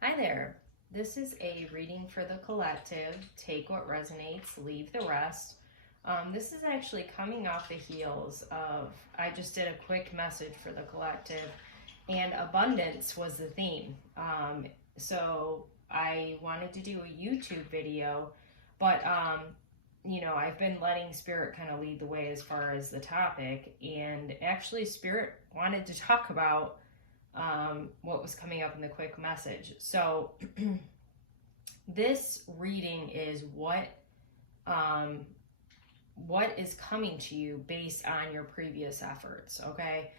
Hi there. This is a reading for the collective. Take what resonates, leave the rest. This is actually coming off the heels of, I just did a quick message for the collective, and abundance was the theme. So I wanted to do a YouTube video, but I've been letting Spirit kind of lead the way as far as the topic, and actually, Spirit wanted to talk about what was coming up in the quick message. So this reading is what is coming to you based on your previous efforts, okay?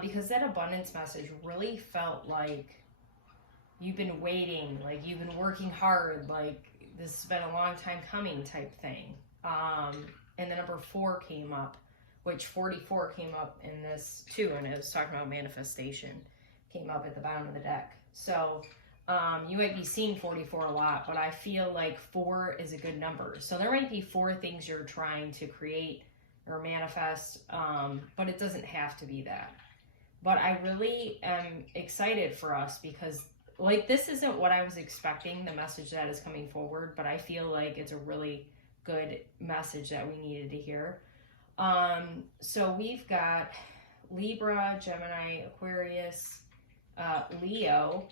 Because that abundance message really felt like you've been waiting, like you've been working hard, like this has been a long time coming type thing. And the number 4 came up, which 44 came up in this too, and it was talking about manifestation. Came up at the bottom of the deck. So you might be seeing 44 a lot, but I feel like 4 is a good number. So there might be 4 things you're trying to create or manifest, but it doesn't have to be that. But I really am excited for us because this isn't what I was expecting, the message that is coming forward, but I feel like it's a really good message that we needed to hear. So we've got Libra, Gemini, Aquarius, Leo,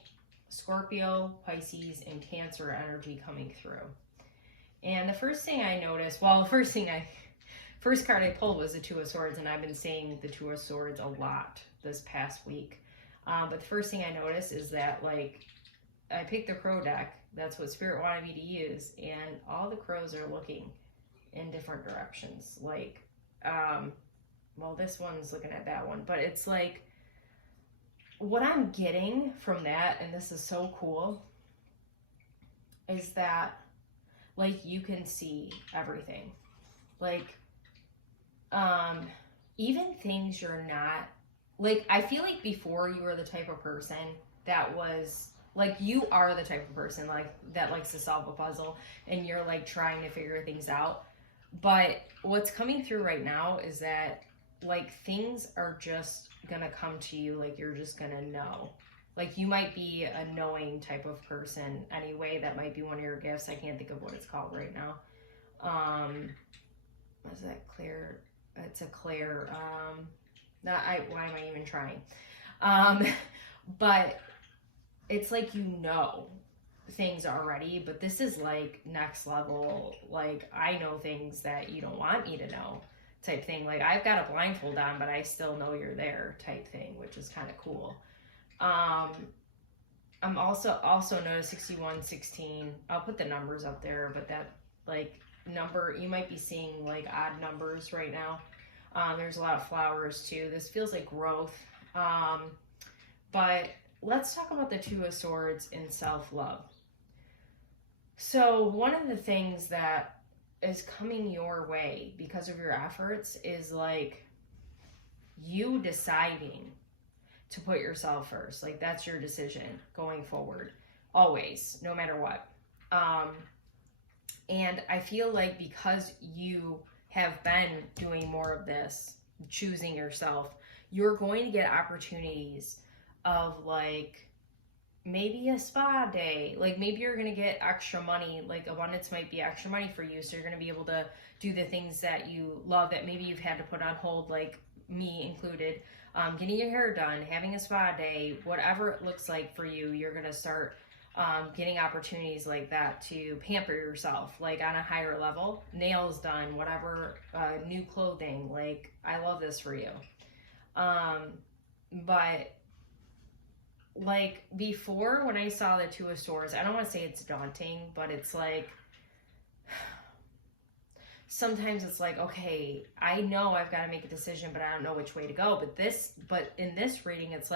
Scorpio, Pisces, and Cancer energy coming through. And the first thing I noticed, first card I pulled was the 2 of Swords, and I've been saying the 2 of Swords a lot this past week. But the first thing I noticed is that, I picked the crow deck. That's what Spirit wanted me to use, and all the crows are looking in different directions. This one's looking at that one, but it's like, what I'm getting from that, and this is so cool, is that you can see everything. Even things you're not, I feel like before you were the type of person that was, you are the type of person that likes to solve a puzzle, and you're trying to figure things out. But what's coming through right now is that things are just gonna come to you, you're just gonna know. You might be a knowing type of person anyway. That might be one of your gifts. I can't think of what it's called right now. Is that Claire? It's a Claire. Why am I even trying? But it's things already, but this is next level. I know things that you don't want me to know type thing. I've got a blindfold on, but I still know you're there type thing, which is kind of cool. I'm also noticed 61, 16. I'll put the numbers up there, but that number, you might be seeing odd numbers right now. There's a lot of flowers too. This feels like growth. But let's talk about the 2 of Swords and self-love. So one of the things that is coming your way because of your efforts is you deciding to put yourself first. That's your decision going forward, always, no matter what. And I feel because you have been doing more of this, choosing yourself, you're going to get opportunities of maybe a spa day. Maybe you're going to get extra money. Abundance might be extra money for you. So you're going to be able to do the things that you love that maybe you've had to put on hold, me included. Getting your hair done, having a spa day, whatever it looks like for you, you're going to start getting opportunities like that to pamper yourself, on a higher level. Nails done, whatever, new clothing. I love this for you. But before, when I saw the 2 of Swords, I don't want to say it's daunting, but it's sometimes it's okay, I know I've got to make a decision, but I don't know which way to go. But in this reading, it's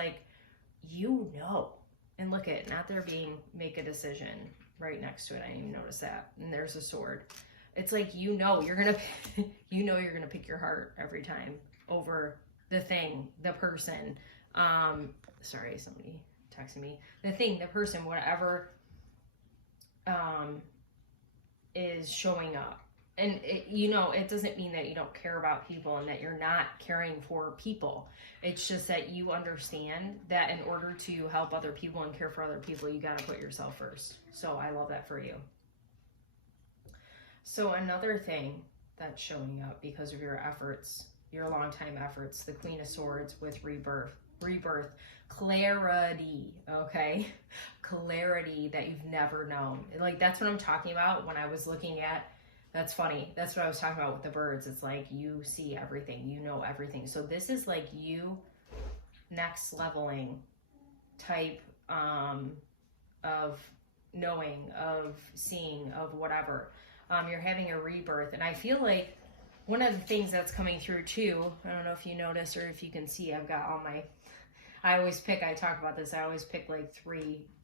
and look at, not there being make a decision right next to it. I didn't even notice that. And there's a sword. It's you're gonna you're gonna pick your heart every time over the thing, the person. Sorry, somebody texted me. The thing, the person, whatever is showing up. and it doesn't mean that you don't care about people and that you're not caring for people. It's just that you understand that in order to help other people and care for other people, you got to put yourself first. So I love that for you. So another thing that's showing up because of your efforts, your longtime efforts, the Queen of Swords with rebirth, clarity, okay? Clarity that you've never known. Like, that's what I'm talking about when I was looking at, that's funny. That's what I was talking about with the birds. It's like you see everything, you know everything. So this is like you next leveling type of knowing, of seeing, of whatever. You're having a rebirth. And I feel like one of the things that's coming through too, I don't know if you notice or if you can see, I've got all my, I talk about this, I always pick like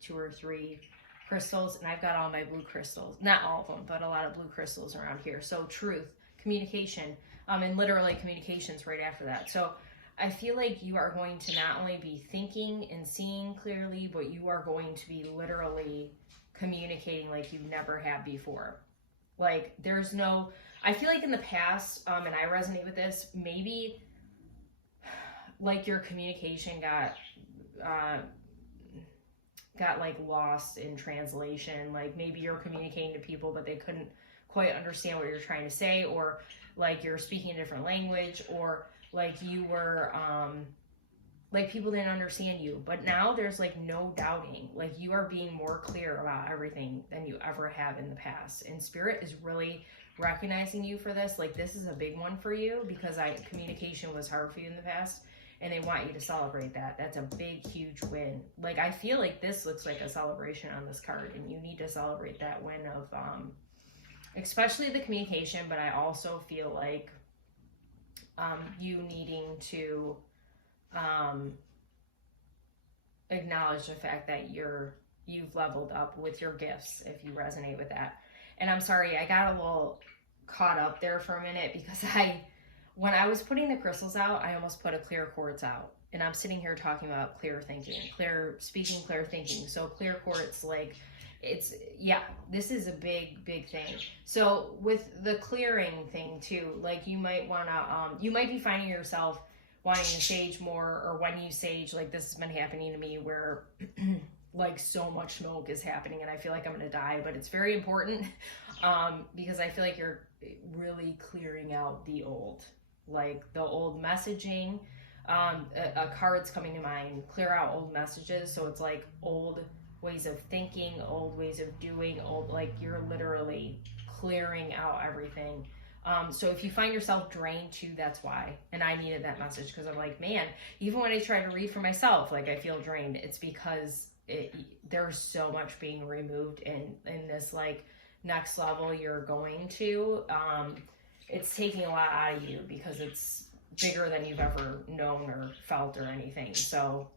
2 or 3 crystals, and I've got all my blue crystals, not all of them, but a lot of blue crystals around here. So truth, communication, and literally communications right after that. So I feel like you are going to not only be thinking and seeing clearly, but you are going to be literally communicating like you never have before. Like, there's no, I feel like in the past, and I resonate with this, maybe like your communication got like lost in translation. Like maybe you're communicating to people, but they couldn't quite understand what you're trying to say, or like you're speaking a different language, or like you were, like people didn't understand you. But now there's like no doubting, like you are being more clear about everything than you ever have in the past. And Spirit is really recognizing you for this. Like, this is a big one for you because communication was hard for you in the past, and they want you to celebrate that. That's a big, huge win. Like, I feel like this looks like a celebration on this card, and you need to celebrate that win of, especially the communication, but I also feel like you needing to acknowledge the fact that you've leveled up with your gifts, if you resonate with that. And I'm sorry, I got a little caught up there for a minute because when I was putting the crystals out, I almost put a clear quartz out. And I'm sitting here talking about clear thinking, clear thinking. So clear quartz, like, this is a big, big thing. So with the clearing thing too, like you might want to, you might be finding yourself wanting to sage more, or when you sage, like this has been happening to me where like so much smoke is happening and I feel like I'm going to die, but it's very important because I feel like you're really clearing out the old messaging. A card's coming to mind, clear out old messages. So it's like old ways of thinking, old ways of doing, like you're literally clearing out everything. So if you find yourself drained too, that's why. And I needed that message because I'm like, man, even when I try to read for myself, like I feel drained. It's because there's so much being removed in this like next level you're going to. It's taking a lot out of you because it's bigger than you've ever known or felt or anything. So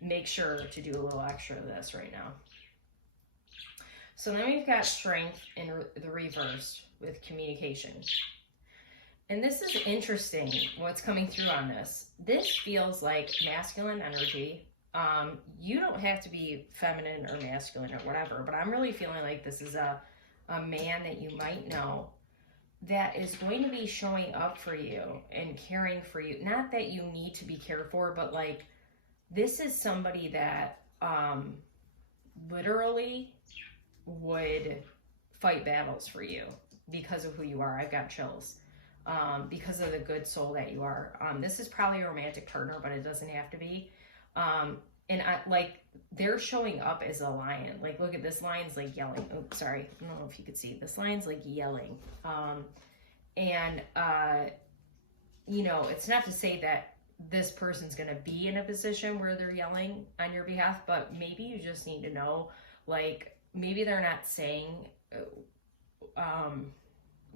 make sure to do a little extra of this right now. So then we've got strength in the reverse with communication. And this is interesting, what's coming through on this. This feels like masculine energy. You don't have to be feminine or masculine or whatever, but I'm really feeling like this is a man that you might know that is going to be showing up for you and caring for you. Not that you need to be cared for, but like this is somebody that literally would fight battles for you because of who you are. I've got chills because of the good soul that you are. This is probably a romantic partner, but it doesn't have to be. And they're showing up as a lion. Like, look at this lion's like yelling. Oh, sorry. I don't know if you could see. This lion's like yelling. It's not to say that this person's going to be in a position where they're yelling on your behalf, but maybe you just need to know, like, maybe they're not saying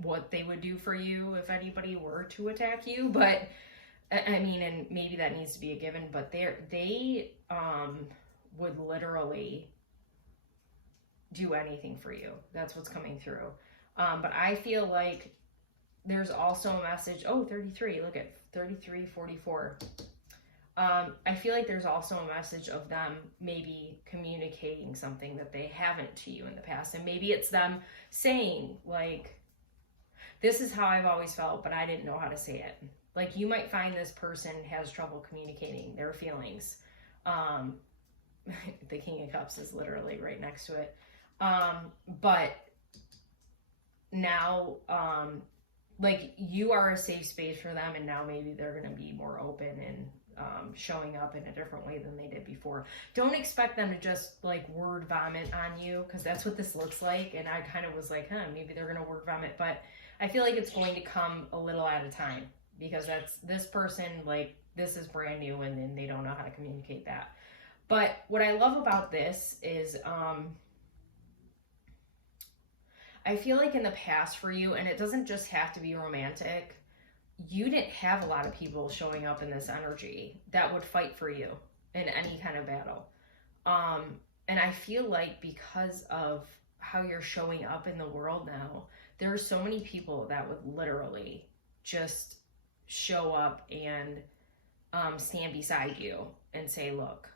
what they would do for you if anybody were to attack you, but I mean, and maybe that needs to be a given, but they would literally do anything for you. That's what's coming through. But I feel like there's also a message. Oh, 33, look at 33, 44. I feel like there's also a message of them maybe communicating something that they haven't to you in the past. And maybe it's them saying like, This is how I've always felt, but I didn't know how to say it. Like, you might find this person has trouble communicating their feelings. Um, the King of Cups is literally right next to it. But now, like, you are a safe space for them, and now maybe they're going to be more open and showing up in a different way than they did before. Don't expect them to just like word vomit on you, because that's what this looks like. And I kind of was like, maybe they're going to word vomit, but I feel like it's going to come a little at a time, because that's this person, like, this is brand new, and then they don't know how to communicate that. But what I love about this is, I feel like in the past for you, and it doesn't just have to be romantic, you didn't have a lot of people showing up in this energy that would fight for you in any kind of battle. And I feel like because of how you're showing up in the world now, there are so many people that would literally just show up and stand beside you and say, look,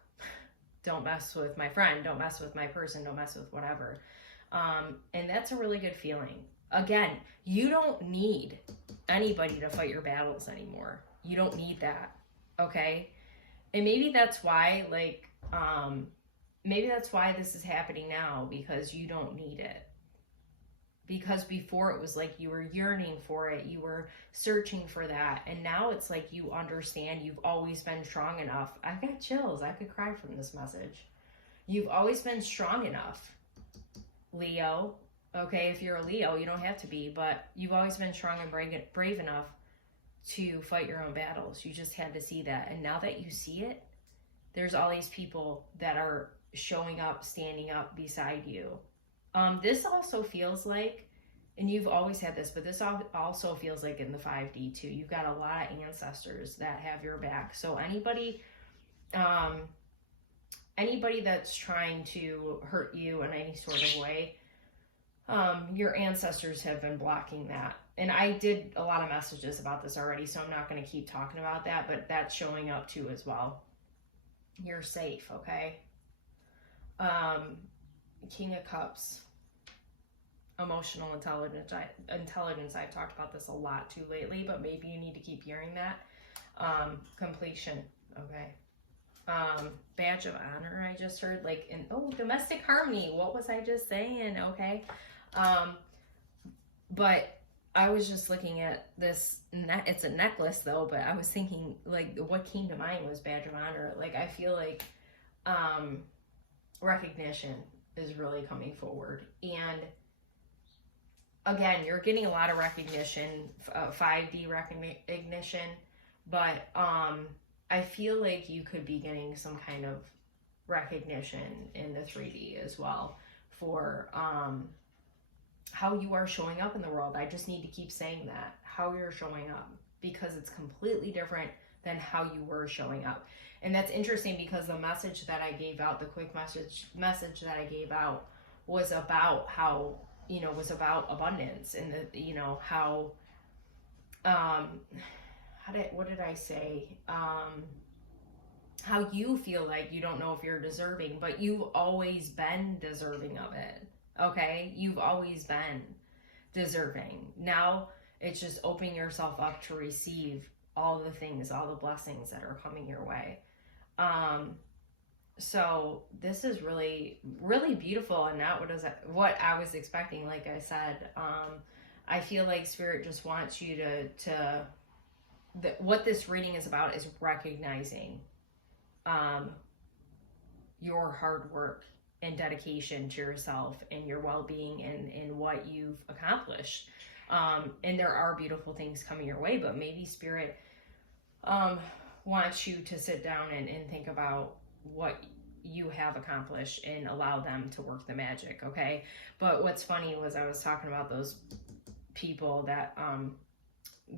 don't mess with my friend, don't mess with my person, don't mess with whatever. And that's a really good feeling. Again, you don't need anybody to fight your battles anymore. You don't need that, okay? And maybe that's why, like, maybe that's why this is happening now, because you don't need it. Because before it was like you were yearning for it, you were searching for that, and now it's like you understand you've always been strong enough. I got chills. I could cry from this message. You've always been strong enough, Leo. Okay, if you're a Leo, you don't have to be, but you've always been strong and brave enough to fight your own battles. You just had to see that. And now that you see it, there's all these people that are showing up, standing up beside you. This also feels like, and you've always had this, but this also feels like in the 5D too. You've got a lot of ancestors that have your back. So anybody that's trying to hurt you in any sort of way, your ancestors have been blocking that. And I did a lot of messages about this already, so I'm not going to keep talking about that, but that's showing up too as well. You're safe, okay? King of Cups, emotional intelligence. I've talked about this a lot too lately, but maybe you need to keep hearing that. Completion, okay? Badge of honor, I just heard, like, domestic harmony. What was I just saying? Okay. But I was just looking at this, it's a necklace though, but I was thinking, like, what came to mind was badge of honor. Like, I feel like, recognition is really coming forward. And again, you're getting a lot of recognition, 5D recognition, but, I feel like you could be getting some kind of recognition in the 3D as well for how you are showing up in the world. I just need to keep saying that, how you're showing up, because it's completely different than how you were showing up. And that's interesting, because the message that I gave out, the quick message that I gave out, was about how, was about abundance, and how, what did I say? How you feel like you don't know if you're deserving, but you've always been deserving of it. Okay? You've always been deserving. Now it's just opening yourself up to receive all the things, all the blessings that are coming your way. So this is really, really beautiful, and not what I was expecting. Like I said, I feel like Spirit just wants you to what this reading is about is recognizing your hard work and dedication to yourself and your well-being and what you've accomplished. And there are beautiful things coming your way, but maybe Spirit wants you to sit down and think about what you have accomplished and allow them to work the magic, okay? But what's funny was I was talking about those people that,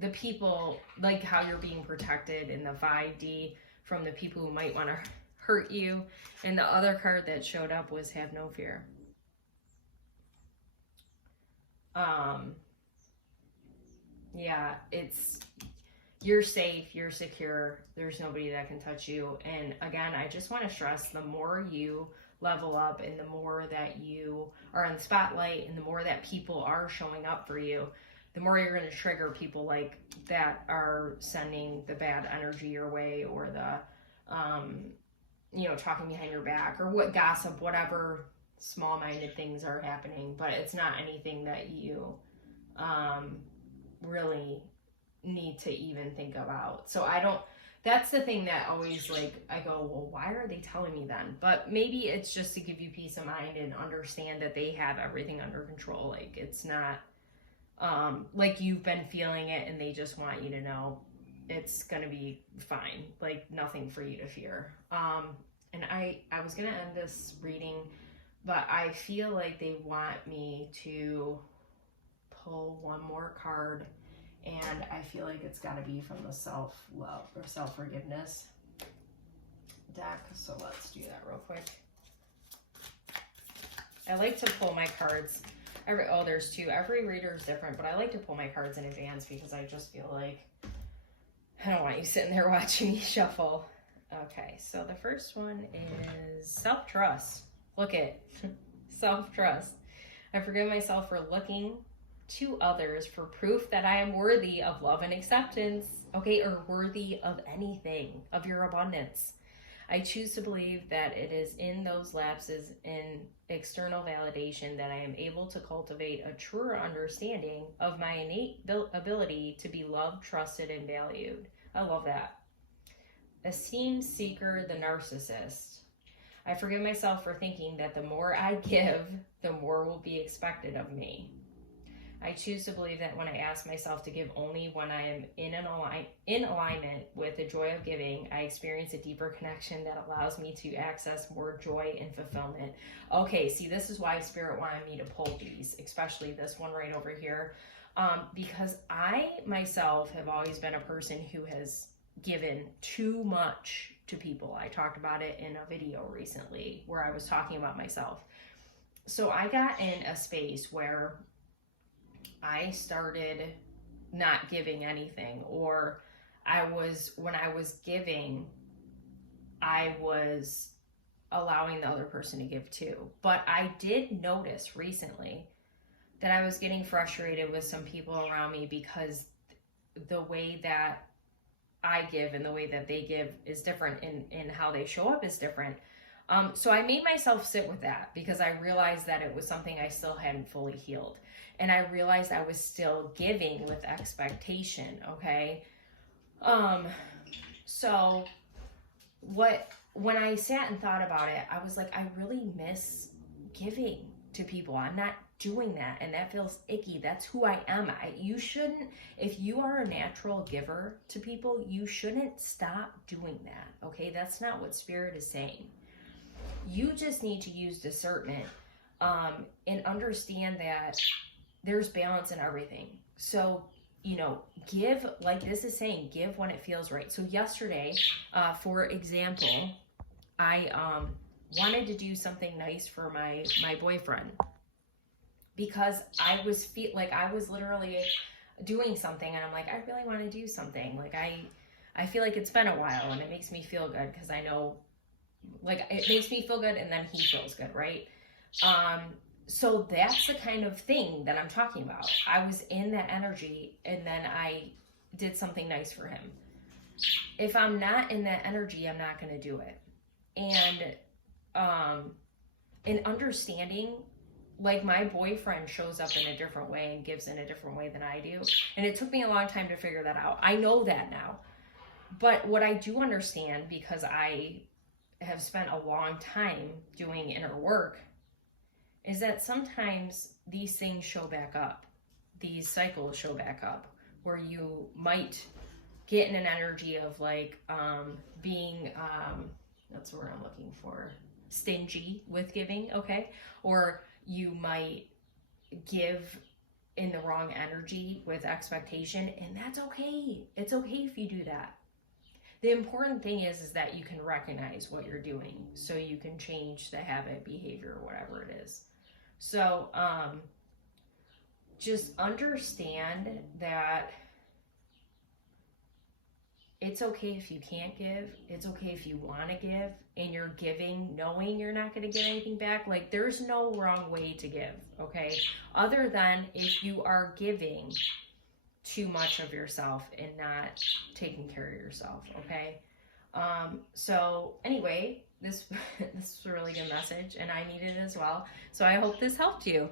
the people, like how you're being protected in the 5D from the people who might want to hurt you. And the other card that showed up was have no fear. Yeah, you're safe, you're secure, there's nobody that can touch you. And again, I just want to stress, the more you level up and the more that you are in the spotlight and the more that people are showing up for you, the more you're going to trigger people like that are sending the bad energy your way, or the, you know, talking behind your back, or what gossip, whatever small-minded things are happening. But it's not anything that you really need to even think about. So I don't, that's the thing that always, like, I go, well, why are they telling me then? But maybe it's just to give you peace of mind and understand that they have everything under control. Like, it's not like you've been feeling it and they just want you to know it's gonna be fine, like nothing for you to fear. And I was gonna end this reading, but I feel like they want me to pull one more card, and I feel like it's got to be from the self-love or self-forgiveness deck. So let's do that real quick. I like to pull my cards. There's two. Every reader is different, but I like to pull my cards in advance because I just feel like I don't want you sitting there watching me shuffle. Okay, so the first one is self-trust. Look at self-trust. I forgive myself for looking to others for proof that I am worthy of love and acceptance, okay, or worthy of anything, of your abundance. I choose to believe that it is in those lapses in external validation that I am able to cultivate a truer understanding of my innate ability to be loved, trusted, and valued. I love that. Esteem seeker, the narcissist. I forgive myself for thinking that the more I give, the more will be expected of me. I choose to believe that when I ask myself to give only when I am in alignment with the joy of giving, I experience a deeper connection that allows me to access more joy and fulfillment. Okay, see, this is why Spirit wanted me to pull these, especially this one right over here, because I myself have always been a person who has given too much to people. I talked about it in a video recently where I was talking about myself. So I got in a space where I started not giving anything, or when I was giving, I was allowing the other person to give too. But I did notice recently that I was getting frustrated with some people around me because the way that I give and the way that they give is different, and how they show up is different. So I made myself sit with that because I realized that it was something I still hadn't fully healed. And I realized I was still giving with expectation, okay? So when I sat and thought about it, I was like, I really miss giving to people. I'm not doing that, and that feels icky. That's who I am. You shouldn't, if you are a natural giver to people, you shouldn't stop doing that, okay? That's not what Spirit is saying. You just need to use discernment and understand that there's balance in everything. So, you know, give, like this is saying, give when it feels right. So yesterday, for example, I wanted to do something nice for my boyfriend because I was I was literally doing something, and I'm like, I really want to do something. Like I feel like it's been a while, and it makes me feel good because I know, like, it makes me feel good, and then he feels good, right? So that's the kind of thing that I'm talking about. I was in that energy, and then I did something nice for him. If I'm not in that energy, I'm not going to do it. And in understanding, like, my boyfriend shows up in a different way and gives in a different way than I do. And it took me a long time to figure that out. I know that now. But what I do understand, because I have spent a long time doing inner work, is that sometimes these things show back up. These cycles show back up where you might get in an energy of like being, that's the word I'm looking for, stingy with giving, okay? Or you might give in the wrong energy with expectation, and that's okay. It's okay if you do that. The important thing is that you can recognize what you're doing so you can change the habit, behavior, whatever it is. So just understand that it's okay if you can't give. It's okay if you want to give, and you're giving knowing you're not going to get anything back. Like, there's no wrong way to give, okay? Other than if you are giving too much of yourself and not taking care of yourself, okay? So anyway, this was a really good message, and I needed it as well. So I hope this helped you.